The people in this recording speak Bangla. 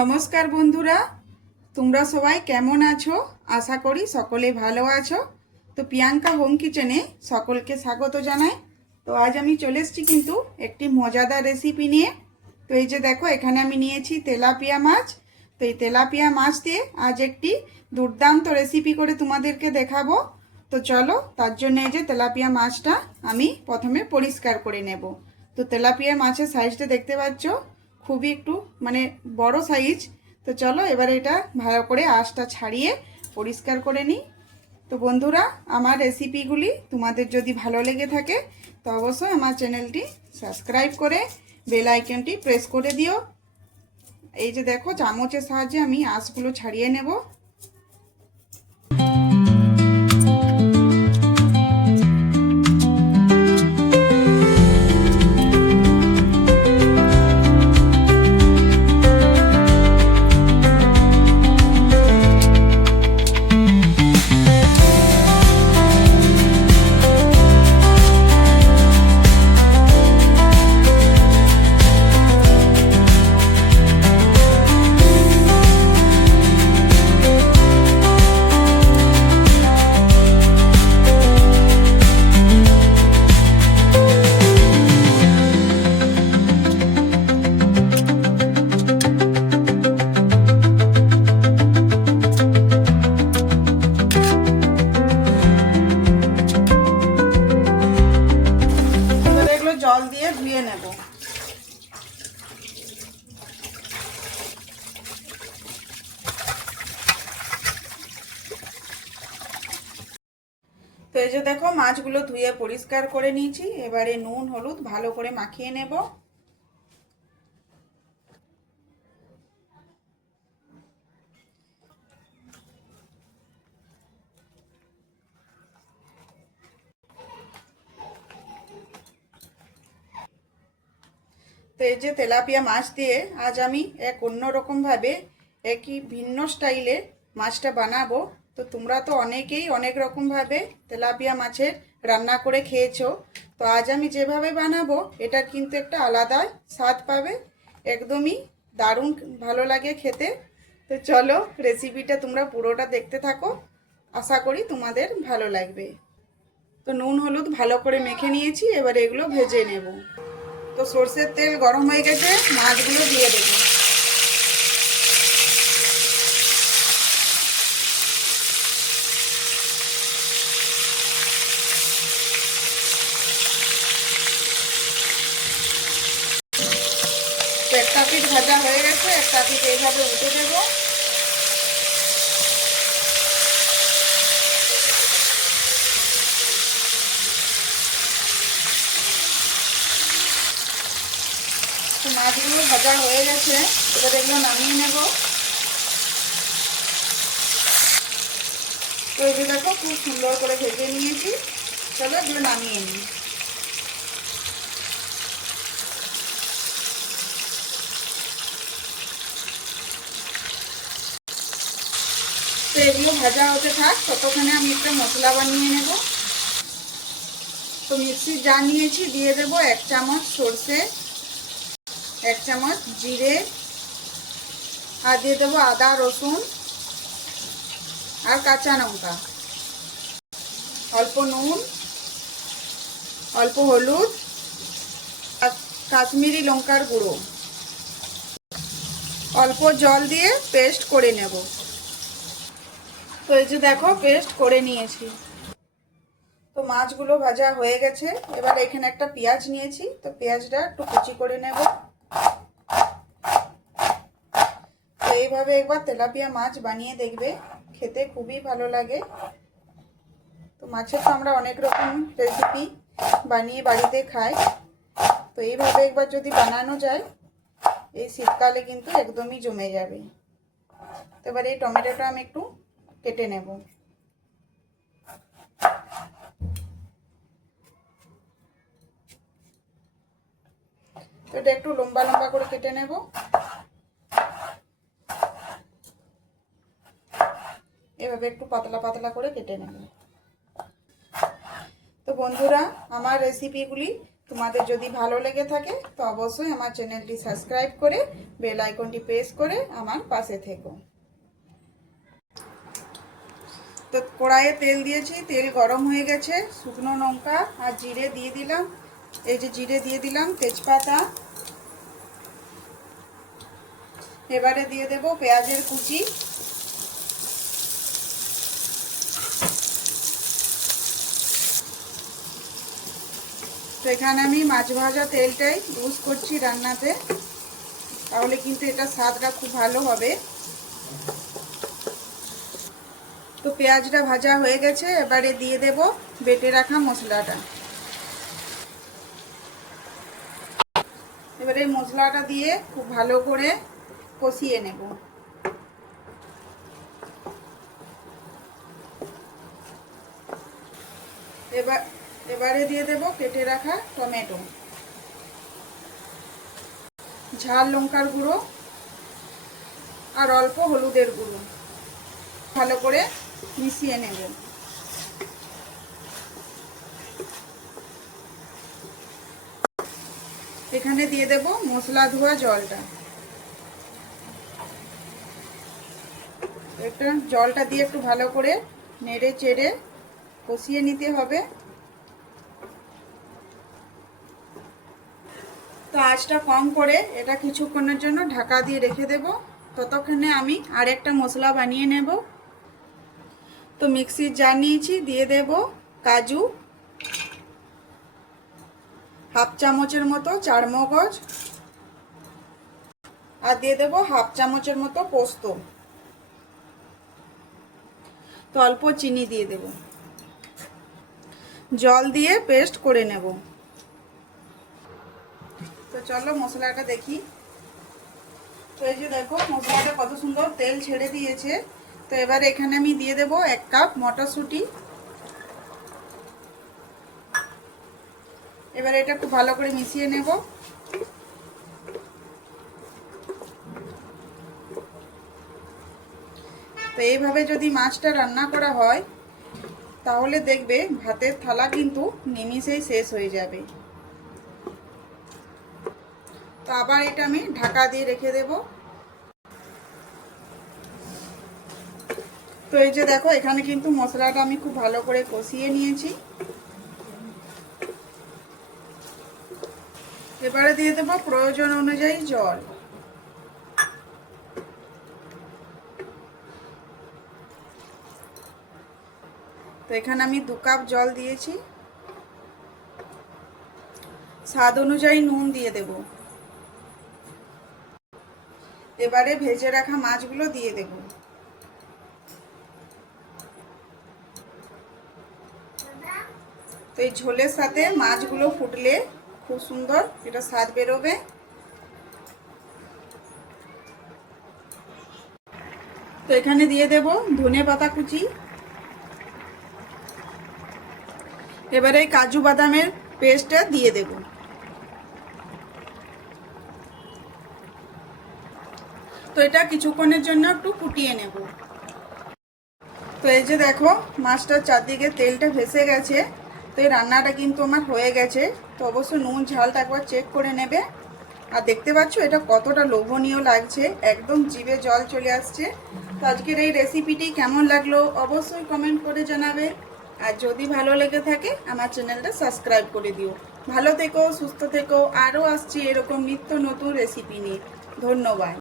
নমস্কার বন্ধুরা, তোমরা সবাই কেমন আছো? আশা করি সকলে ভালো আছো। তো প্রিয়াঙ্কা হোম কিচেনে সকলকে স্বাগত জানাই। তো আজ আমি চলে এসেছি কিন্তু একটি মজাদার রেসিপি নিয়ে। তো এই যে দেখো, এখানে আমি নিয়েছি তেলাপিয়া মাছ। তো এই তেলাপিয়া মাছ দিয়ে আজ একটি দুর্দান্ত রেসিপি করে তোমাদেরকে দেখাবো। তো চলো, তার জন্য এই যে তেলাপিয়া মাছটা আমি প্রথমে পরিষ্কার করে নেব। তো তেলাপিয়া মাছের সাইজটা দেখতে পাচ্ছ, খুবই একটু মানে বড় সাইজ। তো চলো এবারে এটা ভালো করে আঁশটা ছাড়িয়ে পরিষ্কার করে নিই। তো বন্ধুরা, আমার রেসিপিগুলি তোমাদের যদি ভালো লেগে থাকে তো অবশ্যই আমার চ্যানেলটি সাবস্ক্রাইব করে বেল আইকনটি প্রেস করে দিও। এই যে দেখো, চামচের সাহায্যে আমি আঁশগুলো ছাড়িয়ে নেব। জল দিয়ে ধুয়ে নেব। তো এই যে দেখো, মাছগুলো ধুয়ে পরিষ্কার করে নিয়েছি। এবারে নুন হলুদ ভালো করে মাখিয়ে নেব। তো এই যে তেলাপিয়া মাছ দিয়ে আজ আমি এক অন্যরকমভাবে একই ভিন্ন স্টাইলে মাছটা বানাবো। তো তোমরা তো অনেকেই অনেক রকমভাবে তেলাপিয়া মাছের রান্না করে খেয়েছো। তো আজ আমি যেভাবে বানাবো এটার কিন্তু একটা আলাদা স্বাদ পাবে, একদমই দারুণ ভালো লাগে খেতে। তো চলো, রেসিপিটা তোমরা পুরোটা দেখতে থাকো, আশা করি তোমাদের ভালো লাগবে। তো নুন হলুদ ভালো করে মেখে নিয়েছি, এবার এগুলো ভেজে নেব। তো সরষের তেল গরম হয়ে গেছে, মাছগুলো দিয়ে দেবো। তো একটা পিঠ ভাজা হয়ে গেছে, একটা পিঠ এইভাবে উঠে দেবো। তো মাছগুলো ভাজা হয়ে গেছে, এবার এগুলো নামিয়ে নেব। তো এগুলো দেখো, খুব সুন্দর করে ভেজে নিয়েছি। চলো এগুলো নামিয়ে নিই। তো এগুলো ভাজা হতে থাক, ততক্ষণে আমি একটা মশলা বানিয়ে নেব। তো মিক্সির জার নিয়েছি, দিয়ে দেবো 1 চামচ সরষে, 1 চামচ জিরে, আর দিয়ে দেবো আদা রসুন আর কাঁচা লঙ্কা, অল্প নুন, অল্প হলুদ, আর কাশ্মীরি লঙ্কার গুঁড়ো, অল্প জল দিয়ে পেস্ট করে নেব। তো এই যে দেখো, পেস্ট করে নিয়েছি। তো মাছগুলো ভাজা হয়ে গেছে, এবার এখানে একটা পেঁয়াজ নিয়েছি। তো পেঁয়াজটা একটু কুচি করে নেব। তো এইভাবে একবার তেলাপিয়া মাছ বানিয়ে দেখবে, খেতে খুবই ভালো লাগে। তো মাছের তো আমরা অনেক রকম রেসিপি বানিয়ে বাড়িতে খাই। তো এইভাবে একবার যদি বানানো যায়, এই শীতকালে কিন্তু একদমই জমে যাবে। তো এবার এই টমেটোটা আমি একটু কেটে নেব। তো এটা একটু লম্বা লম্বা করে কেটে নেব। এভাবে একটু পাতলা পাতলা করে কেটে নেব। তো বন্ধুরা, আমার রেসিপিগুলি তোমাদের যদি ভালো লেগে থাকে তো অবশ্যই আমার চ্যানেলটি সাবস্ক্রাইব করে বেল আইকনটি প্রেস করে আমার পাশে থেকো। তো কড়াইয়ে তেল দিয়েছি, তেল গরম হয়ে গেছে। শুকনো লঙ্কা আর জিরে দিয়ে দিলাম। এই যে জিরে দিয়ে দিলাম, তেজপাতা। এবারে দিয়ে দেব পেঁয়াজের কুচি। তো এখানে আমি মাছ ভাজা তেলটাই ইউজ করছি রান্নাতে, তাহলে কিন্তু এটা স্বাদটা খুব ভালো হবে। তো পেঁয়াজটা ভাজা হয়ে গেছে, এবারে দিয়ে দেব বেটে রাখা মশলাটা। এবারে মশলাটা দিয়ে খুব ভালো করে কষিয়ে নেব। এবারে দিয়ে দেব কেটে রাখা টমেটো, ঝাল লঙ্কার গুঁড়ো আর অল্প হলুদের গুঁড়ো। ভালো করে মিশিয়ে নেব। এখানে দিয়ে দেব মশলা ধোয়া জলটা। একটু জলটা দিয়ে একটু ভালো করে নেড়ে চেড়ে কষিয়ে নিতে হবে। তো আঁচটা কম করে এটা কিছুক্ষণের জন্য ঢাকা দিয়ে রেখে দেব। ততক্ষণে আমি আরেকটা মশলা বানিয়ে নেব। তো মিক্সির জার নিয়েছি, দিয়ে দেব কাজু, হাফ চামচের মতো চারমগজ, আর দিয়ে দেব হাফ চামচের মতো পোস্ত। তো অল্প চিনি দিয়ে দেব। জল দিয়ে পেস্ট করে নেব। তো চলো মশলাটা দেখি। তো এই যে দেখো মশলাটা কত সুন্দর তেল ছেড়ে দিয়েছে। তো এবার এখানে আমি দিয়ে দেব 1 কাপ মটরশুঁটি। এবার এটা খুব ভালো করে মিশিয়ে নেব। তো এইভাবে যদি মাছটা রান্না করা হয় তাহলে দেখবে ভাতের থালা কিন্তু নিমিষেই শেষ হয়ে যাবে। তো আবার এটা আমি ঢাকা দিয়ে রেখে দেব। তো এই যে দেখো এখানে কিন্তু মশলাটা আমি খুব ভালো করে কষিয়ে নিয়েছি। এবারে দিয়ে দেব প্রয়োজন অনুযায়ী জল। তো এখানে আমি 2 কাপ জল দিয়েছি। স্বাদ অনুযায়ী নুন দিয়ে দেব। এবারে ভেজে রাখা মাছগুলো দিয়ে দেব। তো এই ঝোলের সাথে মাছগুলো ফুটলে খুব সুন্দর এটা স্বাদ বেরোবে। তো এখানে দিয়ে দেব ধনেপাতা কুচি। এবারে কাজু বাদামের পেস্টটা দিয়ে দেব। তো এটা কিছুক্ষণের জন্য একটু ফুটিয়ে নেব। তো এই যে দেখো মাছটার চারদিকে তেলটা ভেসে গেছে। তো এই রান্নাটা কিন্তু আমার হয়ে গেছে। তো অবশ্যই নুন ঝালটা একবার চেক করে নেবে। আর দেখতে পাচ্ছ এটা কতটা লোভনীয় লাগছে, একদম জিভে জল চলে আসছে। তো আজকের এই রেসিপিটি কেমন লাগলো অবশ্যই কমেন্ট করে জানাবে। আর যদি ভালো লেগে থাকে আমার চ্যানেলটা সাবস্ক্রাইব করে দিও। ভালো থেকো, সুস্থ থেকো। আরও আসছি এরকম নিত্য নতুন রেসিপি নিয়ে। ধন্যবাদ।